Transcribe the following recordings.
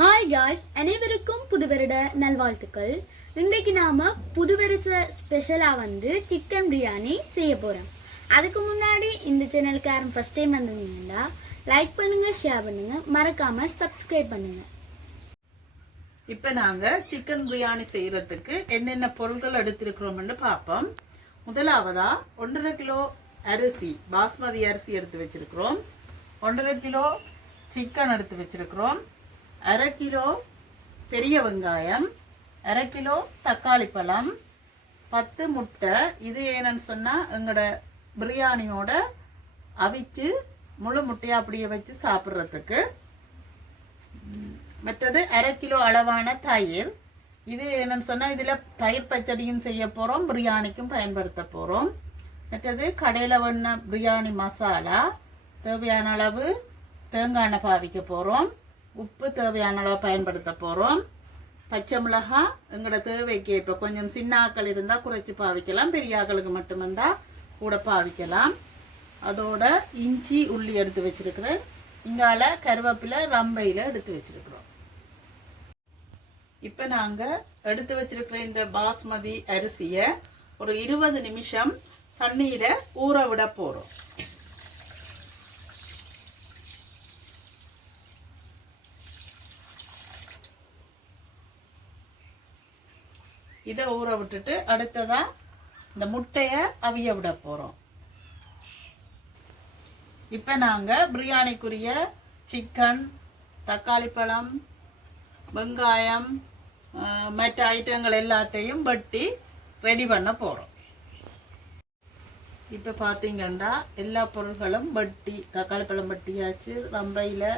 Hi guys, அனைவருக்கும் புதுவருட நல்வாழ்த்துக்கள். இன்றைக்கு நாம புதுவருஷ ஸ்பெஷலாக சிக்கன் பிரியாணி செய்ய போகிறோம். அதுக்கு முன்னாடி இந்த சேனலுக்கு யாரும் ஃபர்ஸ்ட் டைம் வந்திருந்தீங்கன்னா லைக் பண்ணுங்க, ஷேர் பண்ணுங்க, மறக்காம சப்ஸ்கிரைப் பண்ணுங்க. இப்போ நாங்கள் சிக்கன் பிரியாணி செய்கிறதுக்கு என்னென்ன பொருட்கள் எடுத்திருக்கிறோம்னு பார்ப்போம். முதலாவதா 1.5 கிலோ அரிசி, பாஸ்மதி அரிசி எடுத்து வச்சிருக்கிறோம். 1.5 கிலோ சிக்கன் எடுத்து வச்சிருக்கிறோம். 1/2 கிலோ பெரிய வெங்காயம், 1/2 கிலோ தக்காளி பழம், 10 முட்டை. இது ஏன்னு சொன்னால் எங்களோட பிரியாணியோட அவிச்சு முழு முட்டையை அப்படியே வச்சு சாப்பிட்றதுக்கு. மற்றது 1/2 கிலோ அளவான தயிர். இது என்னன்னு சொன்னால் இதில் தயிர் பச்சடியும் செய்ய போகிறோம், பிரியாணிக்கும் பயன்படுத்த போகிறோம். மற்றது கடையில் வேண பிரியாணி மசாலா, தேவையான அளவு தேங்காய் எண்ணெய் பாவிக்க போகிறோம். உப்பு தேவையான அளவு பயன்படுத்த போகிறோம். பச்சை மிளகாய் எங்களோட தேவைக்கு இப்போ கொஞ்சம் சின்ன ஆக்கள் இருந்தால் குறைச்சி பாவிக்கலாம், பெரிய ஆக்களுக்கு மட்டும்தான் கூட பாவிக்கலாம். அதோட இஞ்சி உள்ளி எடுத்து வச்சிருக்கிறேன். இங்கால கருவேப்பிலை ரம்பையில் எடுத்து வச்சிருக்கிறோம். இப்போ நாங்கள் எடுத்து வச்சிருக்கிற இந்த பாஸ்மதி அரிசியை ஒரு 20 நிமிஷம் தண்ணீரை ஊற விட போகிறோம். இதை ஊற விட்டுட்டு அடுத்ததா இந்த முட்டையை அவிய விட போகிறோம். இப்போ நாங்கள் பிரியாணிக்குரிய சிக்கன், தக்காளி பழம், வெங்காயம், மற்ற ஐட்டங்கள் எல்லாத்தையும் வெட்டி ரெடி பண்ண போகிறோம். இப்போ பார்த்தீங்கன்னா எல்லா பொருட்களும் வெட்டி, தக்காளி பழம் வெட்டியாச்சு, ரம்பையில்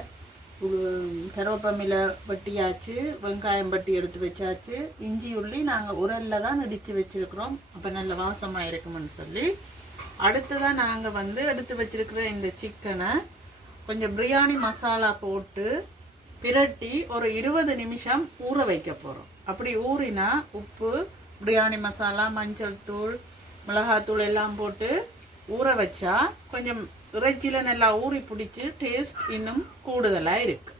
கருவேப்பமில வெட்டியாச்சு, வெங்காயம் வெட்டி எடுத்து வச்சாச்சு, இஞ்சி உள்ளி நாங்கள் உரலில் தான் இடித்து வச்சுருக்கிறோம். அப்போ நல்ல வாசமாக இருக்குமென்னு சொல்லி அடுத்ததான் நாங்கள் எடுத்து வச்சிருக்கிற இந்த சிக்கனை கொஞ்சம் பிரியாணி மசாலா போட்டு பிரட்டி ஒரு 20 நிமிஷம் ஊற வைக்க போகிறோம். அப்படி ஊறினா உப்பு, பிரியாணி மசாலா, மஞ்சள் தூள், மிளகாத்தூள் எல்லாம் போட்டு ஊற வச்சா கொஞ்சம் இறைச்சியில் நல்லா ஊறி பிடிச்சி டேஸ்ட் இன்னும் கூடுதலாக இருக்கு.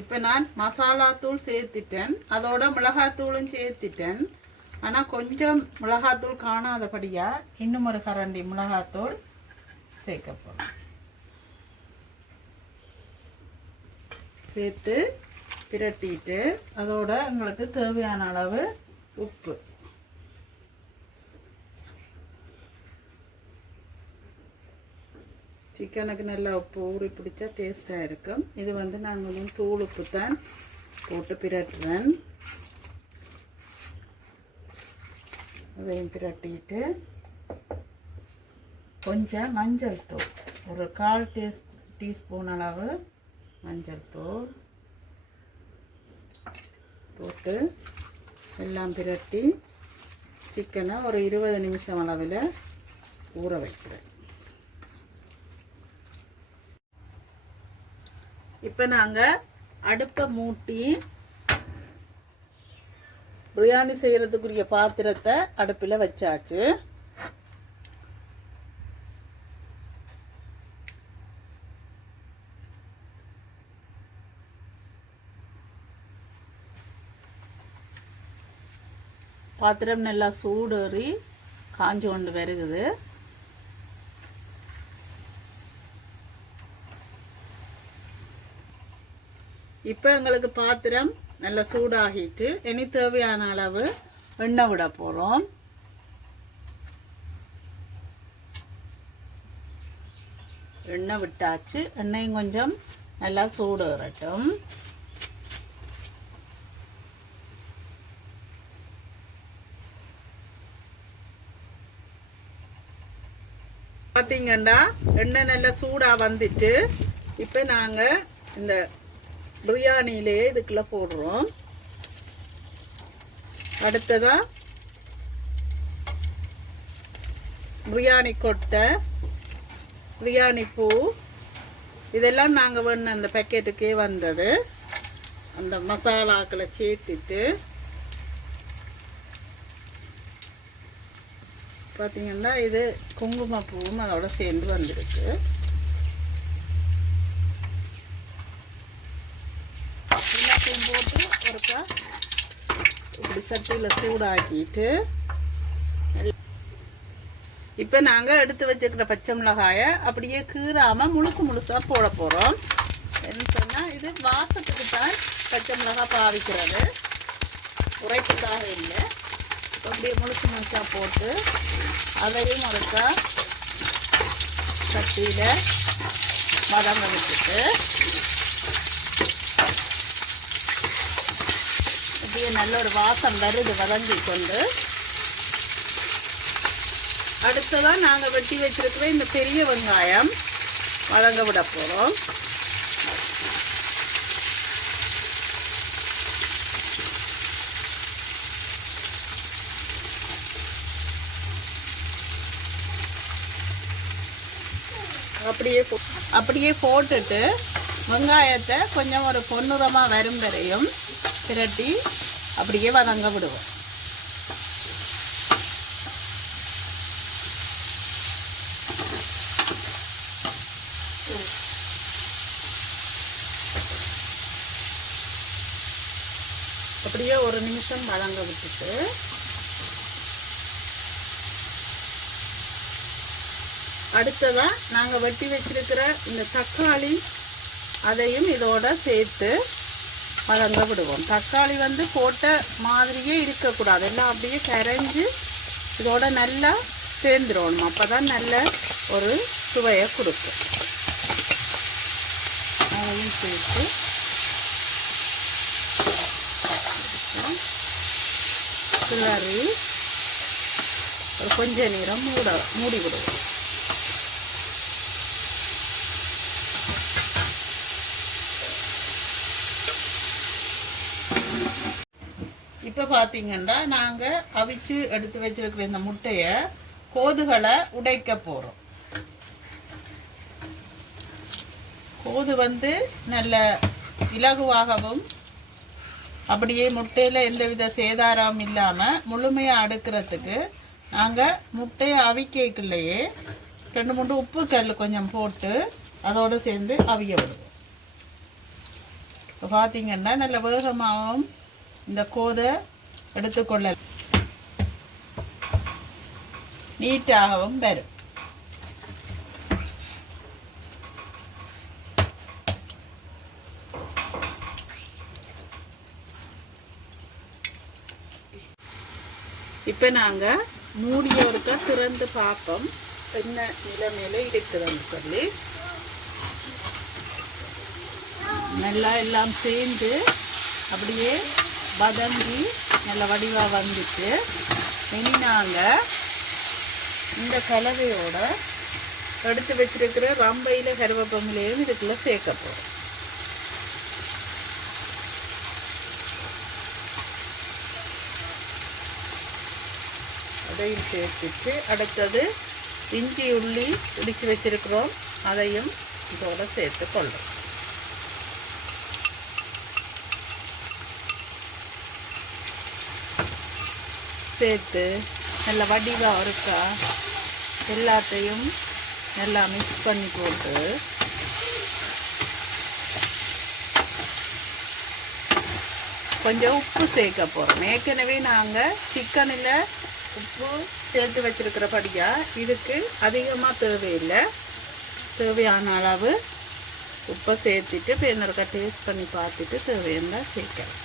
இப்போ நான் மசாலா தூள் சேர்த்துட்டேன், அதோட மிளகாத்தூளும் சேர்த்துட்டேன். ஆனால் கொஞ்சம் மிளகாத்தூள் காணாதபடியாக இன்னும் ஒரு கரண்டி மிளகாத்தூள் சேர்க்க போகிறோம். சேர்த்து பிரட்டிட்டு அதோட உங்களுக்கு தேவையான அளவு உப்பு. சிக்கனுக்கு நல்லா உப்பு ஊறி பிடிச்சா டேஸ்ட்டாக இருக்கும். இது நான் கொஞ்சம் தூள் உப்பு தான் போட்டு பிரட்டுறேன். அதையும் பிரட்டிட்டு கொஞ்சம் மஞ்சள் தூள், ஒரு 1/4 டீஸ்பூன் அளவு மஞ்சள் தூள் போட்டு எல்லாம் பிரட்டி சிக்கனை ஒரு 20 நிமிஷம் அளவில் ஊற வைக்கிறேன். இப்போ நாங்கள் அடுப்பை மூட்டி பிரியாணி செய்கிறதுக்குரிய பாத்திரத்தை அடுப்பில் வச்சாச்சு. பாத்திரம் நல்லா சூடேறி காஞ்சு கொண்டு வருகுது. இப்போ எங்களுக்கு பாத்திரம் நல்லா சூடாகிட்டு இனி தேவையான அளவு எண்ணெய் விட போகிறோம். எண்ணெய் விட்டாச்சு. எண்ணெயும் கொஞ்சம் நல்லா சூடேறட்டும். பார்த்தீங்கன்னா எண்ணெய் நல்லா சூடாக வந்துட்டு இப்போ நாங்கள் இந்த பிரியாணியிலேயே இதுக்குள்ள போடுறோம். அடுத்ததா பிரியாணி கொட்டை, பிரியாணி பூ, இதெல்லாம் நாங்கள் வேணும் அந்த பேக்கெட்டுக்கே வந்தது. அந்த மசாலாக்களை சேர்த்துட்டு பார்த்தீங்கன்னா இது குங்குமப்பூவும் அதோட சேர்ந்து வந்திருக்கு. எல்லாத்தையும் போட்டு ஒருக்கா இப்படி சட்டியில் சூடாக்கிட்டு இப்போ நாங்கள் எடுத்து வச்சுக்கிற பச்சை மிளகாயை அப்படியே கீறாமல் முழுசாக போட போகிறோம். என்ன சொன்னால் இது வாசத்துக்கு தான் பச்சை மிளகாய் பாவிக்கிறது, உரைப்புக்காக இல்லை. அப்படியே முழுசாக போட்டு அதையும் ஒருக்கா சட்டியில் வதங்க வச்சுட்டு அப்படியே நல்ல ஒரு வாசம் வருது வதங்கி கொண்டு. அடுத்ததான் நாங்கள் வெட்டி வச்சிருக்கிற இந்த பெரிய வெங்காயம் வதங்க விட போகிறோம். அப்படியே போட்டுட்டு வெங்காயத்தை கொஞ்சம் ஒரு பொன்னிறமாக வரும் வரையும் திரட்டி அப்படியே வதங்க விடுவோம். அப்படியே ஒரு நிமிஷம் வதங்க விட்டுட்டு அடுத்ததான் நாங்கள் வெட்டி வச்சிருக்கிற இந்த தக்காளி அதையும் இதோட சேர்த்து வதங்க விடுவோம். தக்காளி வந்து போட்ட மாதிரியே இருக்கக்கூடாது, எல்லாம் அப்படியே கரைஞ்சி இதோட நல்லா சேர்ந்துடணும். அப்போ தான் நல்ல ஒரு சுவையை கொடுக்கும். அதையும் சேர்த்து கிளறி ஒரு கொஞ்ச நேரம் மூடி விடுவோம். இப்போ பார்த்தீங்கன்னா நாங்கள் அவிச்சு எடுத்து வச்சிருக்கிற இந்த முட்டையை கோதுகளை உடைக்க போகிறோம். கோது வந்து நல்ல இலகுவாகவும் அப்படியே முட்டையில் எந்தவித சேதாரம் இல்லாமல் முழுமையாக அடுக்கிறதுக்கு நாங்கள் முட்டையை அவிக்கலையே 2-3 உப்பு கல் கொஞ்சம் போட்டு அதோடு சேர்ந்து அவிய விடுவோம். இப்போ பார்த்தீங்கன்னா நல்ல வேகமாகவும் இந்த கோதை எடுத்துக்கொள்ள நீட்டாகவும் வரும். இப்போ நாங்கள் மூடியோருக்க திறந்து பார்ப்போம் என்ன நிலைமையில இருக்குதுன்னு சொல்லி. நல்லா எல்லாம் சேர்ந்து அப்படியே வதங்கி நல்ல வடிவாக வந்துட்டு இனி நாங்கள் இந்த கலவையோட எடுத்து வச்சிருக்கிற ரம்பையில் கருவேப்பமிலையும் இதுக்குள்ள சேர்க்க போகிறோம். அதையும் சேர்த்துட்டு அடுத்தது இஞ்சி உள்ளி இடித்து வச்சிருக்கிறோம், அதையும் இதோட சேர்த்து கொள்ளும். சேர்த்து நல்ல வடிவாக இருக்கா எல்லாத்தையும் நல்லா மிக்ஸ் பண்ணி போட்டு கொஞ்சம் உப்பு சேர்க்க போகிறோம். ஏற்கனவே நாங்கள் சிக்கனில் உப்பு சேர்த்து வச்சிருக்கிறபடியாக இதுக்கு அதிகமாக தேவையில்லை, தேவையான அளவு உப்பை சேர்த்துட்டு இப்போ என்னோட டேஸ்ட் பண்ணி பார்த்துட்டு தேவையான சேர்க்கலாம்.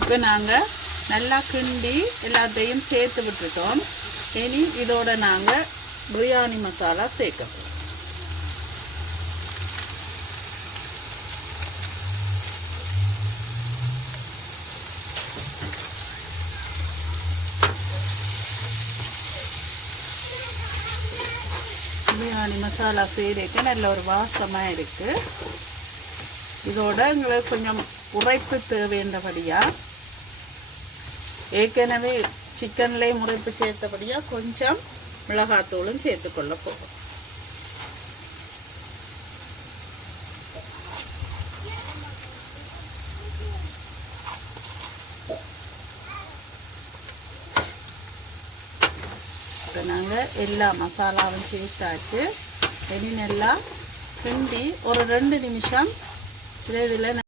இப்போ நாங்கள் நல்லா கிண்டி எல்லாத்தையும் சேர்த்து விட்டுட்டோம். இனி இதோட நாங்கள் பிரியாணி மசாலா சேர்க்கணும். பிரியாணி மசாலா செய்கிறதுக்கு நல்ல ஒரு வாசமாக இருக்குது. இதோட எங்களுக்கு கொஞ்சம் உரைப்பு தேவைன்றபடியாக ஏற்கனவே சிக்கன்லேயும் உரைப்பு சேர்த்தபடியாக கொஞ்சம் மிளகாத்தூளும் சேர்த்துக்கொள்ள போகும். இப்போ நாங்கள் எல்லா மசாலாவும் சேர்த்தாச்சு. இனி நல்லா கிண்டி ஒரு 2 நிமிஷம் இதில்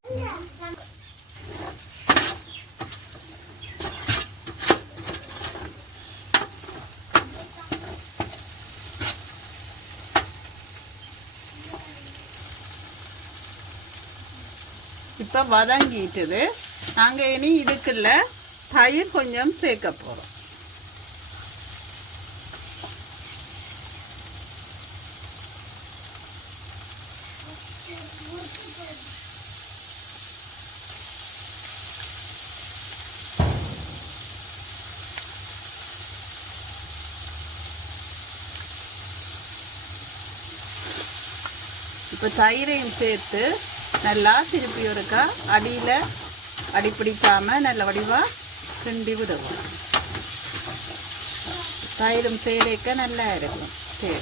இப்போ வதங்கிட்டுது. நாங்கள் இனி இதுக்குள்ள தயிர் கொஞ்சம் சேர்க்க போகிறோம். இப்போ தயிரையும் சேர்த்து நல்லா திருப்பி ஒருக்கா அடியில் அடிப்பிடிக்காமல் நல்ல வடிவாக கிண்டி விடுவோம். தயிரும் சேலைக்க நல்லா இருக்கும். சரி,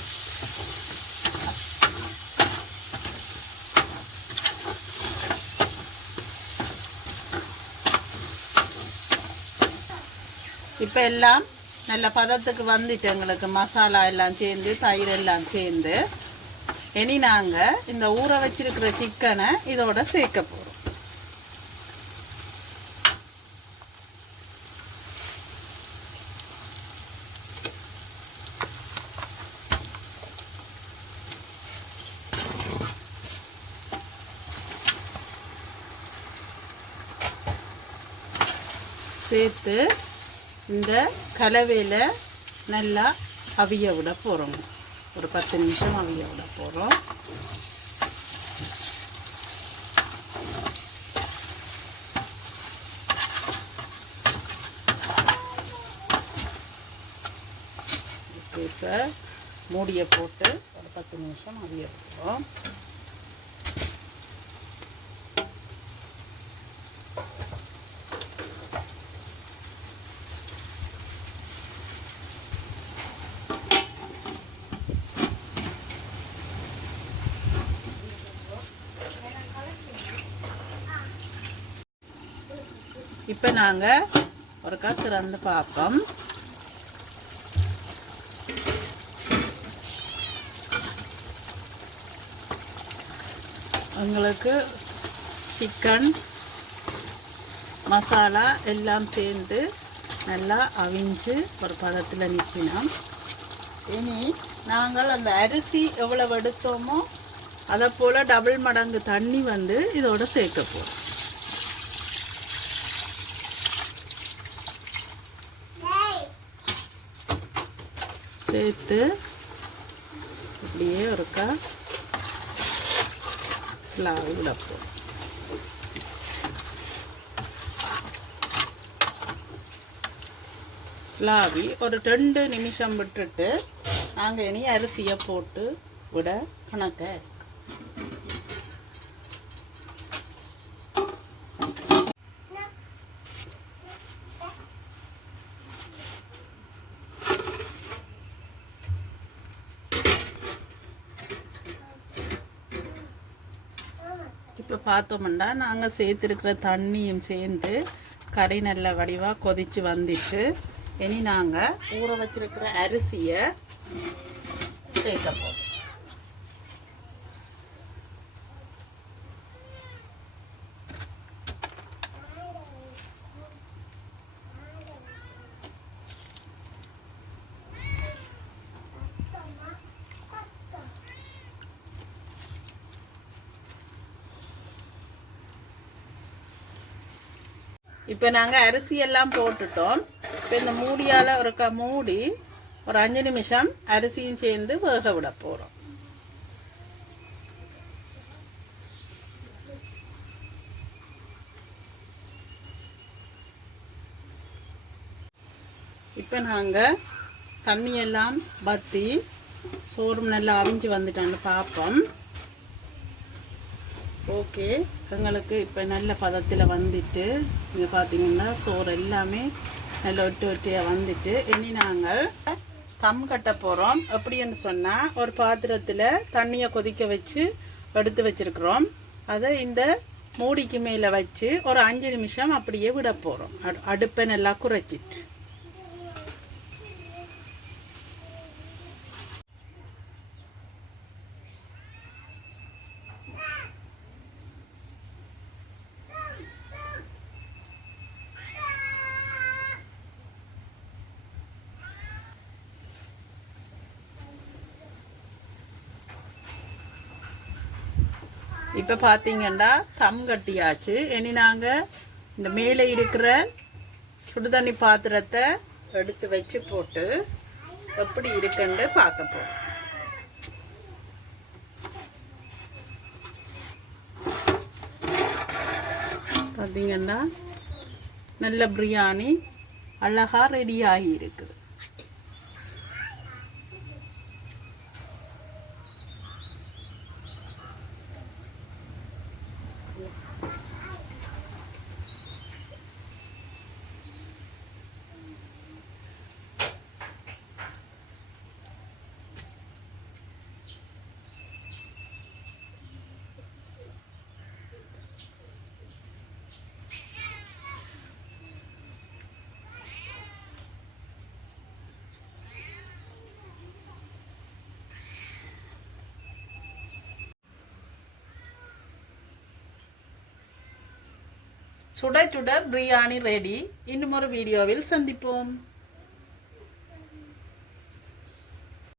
இப்போ எல்லாம் நல்ல பதத்துக்கு வந்துட்டு எங்களுக்கு மசாலா எல்லாம் சேர்ந்து தயிர் எல்லாம் சேர்ந்து இனி நாங்கள் இந்த ஊற வச்சிருக்கிற சிக்கனை இதோட சேர்க்க போகிறோம். சேர்த்து இந்த கலவையில் நல்லா அவிய விட போகிறோம். ஒரு 10 நிமிஷம் அவிய விட போகிறோம். இப்போ மூடியை போட்டு ஒரு 10 நிமிஷம் அவிய விடுறோம். இப்போ நாங்கள் ஒருக்கா திறந்து பார்ப்போம். உங்களுக்கு சிக்கன் மசாலா எல்லாம் சேர்ந்து நல்லா அவிஞ்சு ஒரு பதத்தில் நிற்கணும். இனி நாங்கள் அந்த அரிசி எவ்வளவு எடுத்தோமோ அதை போல் டபுள் மடங்கு தண்ணி வந்து இதோட சேர்க்க போகிறோம். சேர்த்து இப்படியே ஒருக்கா ஸ்லாவில் வைப்போம். ஸ்லாவி ஒரு 2 நிமிஷம் விட்டுட்டு நாங்கள் இனி அரிசியை போட்டு விட கணக்க. இப்போ பார்த்தோம்னா நாங்கள் சேர்த்துருக்கிற தண்ணியும் சேர்ந்து கறி நல்ல வடிவாக கொதித்து வந்துட்டு இனி நாங்கள் ஊற வச்சிருக்கிற அரிசியை சேர்க்க போகிறோம். இப்போ நாங்கள் அரிசியெல்லாம் போட்டுட்டோம். இப்போ இந்த மூடியால் ஒருக்கா மூடி ஒரு 5 நிமிஷம் அரிசியும் சேர்ந்து வேக விட போகிறோம். இப்போ நாங்கள் தண்ணியெல்லாம் வற்றி சோறும் நல்லா அவிஞ்சு வந்துட்டான்னு பார்ப்போம். ஓகே, எங்களுக்கு இப்போ நல்ல பதத்தில் வந்துட்டு இங்கே பார்த்தீங்கன்னா சோறு எல்லாமே நல்ல ஒட்டியாக வந்துட்டு இனி நாங்கள் தம் கட்ட போகிறோம். எப்படின்னு சொன்னால் ஒரு பாத்திரத்தில் தண்ணியை கொதிக்க வச்சு எடுத்து வச்சுருக்குறோம். அதை இந்த மூடிக்கு மேலே வச்சு ஒரு 5 நிமிஷம் அப்படியே விட போகிறோம். அடுப்பை நல்லா குறைச்சிட்டு. இப்போ பார்த்தீங்கன்னா தம் கட்டியாச்சு. இனி நாங்கள் இந்த மேலே இருக்கிற சுடுதண்ணி பாத்திரத்தை எடுத்து வச்சு போட்டு எப்படி இருக்குன்னு பார்க்க போகிறோம். பார்த்தீங்கன்னா நல்ல பிரியாணி அழகாக ரெடி ஆகி இருக்குது. சுட சுட பிரியாணி ரெடி. இன்னும் ஒரு வீடியோவில் சந்திப்போம்.